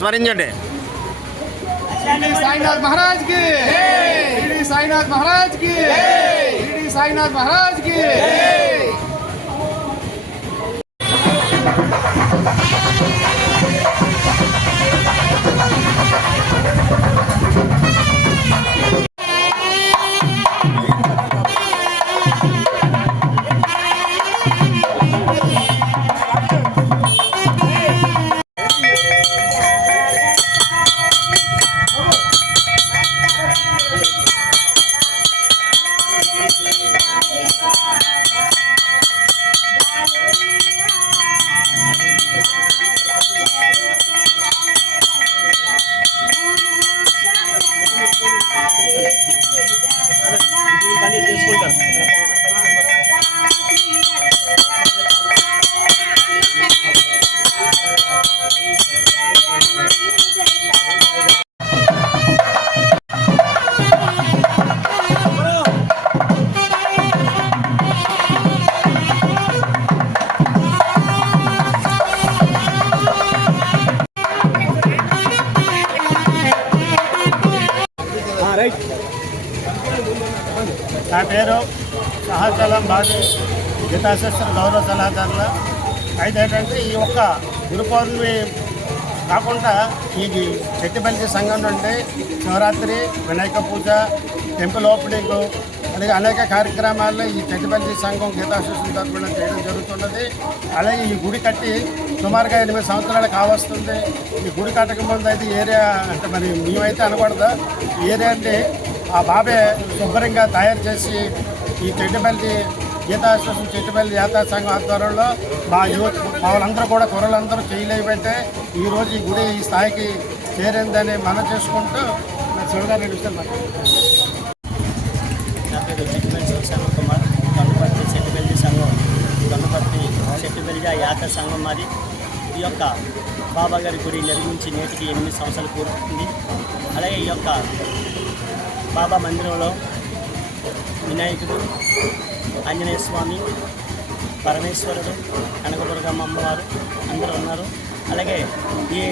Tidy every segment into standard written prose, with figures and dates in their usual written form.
స్మరించండి. సాయినాథ్ మహారాజ్ కి, సాయినాథ్ మహారాజ్ కి, సాయినాథ్ మహారాజ్ కి. నా పేరు సహచలం బాజీ గీతాశాస్త్ర గౌరవ సలహాదారుల. అయితే ఏంటంటే ఈ ఒక్క గురు పౌర్ణమి కాకుండా ఈ చెట్టిపల్లి సంఘం నుండి శివరాత్రి, వినాయక పూజ, టెంపుల్ ఓపెనింగ్, అలాగే అనేక కార్యక్రమాల్లో ఈ చెట్టిపల్లి సంఘం గీతాశాస్త్రం తరపున చేయడం జరుగుతున్నది. అలాగే ఈ గుడి కట్టి సుమారుగా 8 సంవత్సరాలు కావస్తుంది. ఈ గుడి కట్టక ముందు అయితే ఏరియా అంటే మరి మేమైతే అనకూడదు, ఈ ఏరియా అంటే ఆ బాబే శుభ్రంగా తయారు చేసి ఈ చెట్టిపల్లి గీతాశాస్త్రం చెట్టిపల్లి యాత్రా సంఘం ఆధ్వర్యంలో మా యువత వాళ్ళందరూ కూడా కుర్రలందరూ చేయలేకపోతే ఈరోజు ఈ గుడి ఈ స్థాయికి చేరిందని మనం చేసుకుంటూ శివగారు నడుస్తున్నాను. నా పేరు చెట్టిపల్లి శివశాంత కుమార్, దొండపర్తి చెట్టిపల్లి సంఘం, దొండపర్తి చెట్టిపల్లి యాత్ర సంఘం మాది. ఈ యొక్క బాబాగారి గుడి నిర్మించి నేటికి 8 సంవత్సరాలు పూర్తుంది. అలాగే ఈ యొక్క బాబా మందిరంలో వినాయకుడు, ఆంజనేయ స్వామి, పరమేశ్వరుడు, కనకదుర్గమ్మ అమ్మవారు అందరూ ఉన్నారు. అలాగే ఈ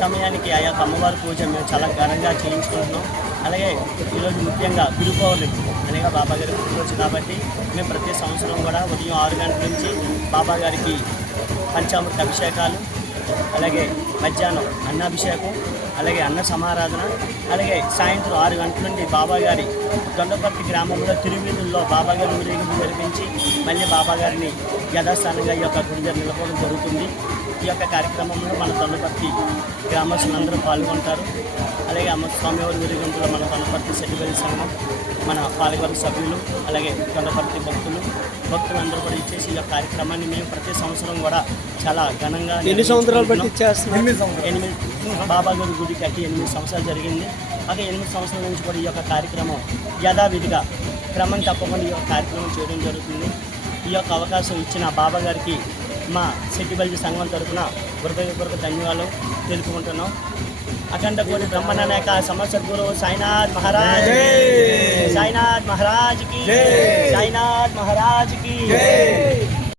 సమయానికి ఆ యొక్క అమ్మవారి పూజ మేము చాలా ఘనంగా చేయించుకుంటున్నాం. అలాగే ఈరోజు ముఖ్యంగా గురు పౌర్ణమి అనగా బాబాగారి పుట్టినరోజు కాబట్టి మేము ప్రతి సంవత్సరం కూడా ఉదయం 6 గంటల నుంచి బాబాగారికి పంచామృత అభిషేకాలు, అలాగే మధ్యాహ్నం అన్నాభిషేకం, అలాగే అన్న సమారాధన, అలాగే సాయంత్రం 6 గంటల నుండి బాబాగారి దొండపర్తి గ్రామంలో తిరువీధుల్లో బాబాగారి ఊరేగింపు జరిపించి మళ్ళీ బాబాగారిని యథాస్థానంగా ఈ యొక్క గుడి దగ్గర నిలబడడం జరుగుతుంది. ఈ యొక్క కార్యక్రమంలో మన దొండపర్తి గ్రామస్తులందరూ పాల్గొంటారు. అలాగే అమ్మ స్వామివారి ఊరేగింపులో మన దొండపర్తి చెట్టిపల్లి సంఘం, మన పాలకవర్గ సభ్యులు, అలాగే దొండపర్తి భక్తులందరూ కూడా ఇచ్చేసి ఈ యొక్క కార్యక్రమాన్ని మేము ప్రతి సంవత్సరం కూడా చాలా ఘనంగా 8 సంవత్సరాలు బట్టి చేస్తున్నాం. 8 బాబాగారి గుడి కట్టి 8 సంవత్సరాలు జరిగింది. అలాగే 8 సంవత్సరాల నుంచి కూడా ఈ యొక్క కార్యక్రమం యథావిధిగా క్రమం తప్పకుండా ఈ యొక్క కార్యక్రమం చేయడం జరుగుతుంది. ఈ యొక్క అవకాశం ఇచ్చిన బాబాగారికి మా చెట్టిపల్లి సంఘం తరఫున హృదయపూర్వక ధన్యవాదాలు తెలుపుకుంటున్నాం. అఖండ కోటి బ్రహ్మనాయక సమస్త గురు సాయినాథ్ మహారాజ్, సాయినాథ్ మహారాజ్ కి, సాయినాథ్ మహారాజ్ కి.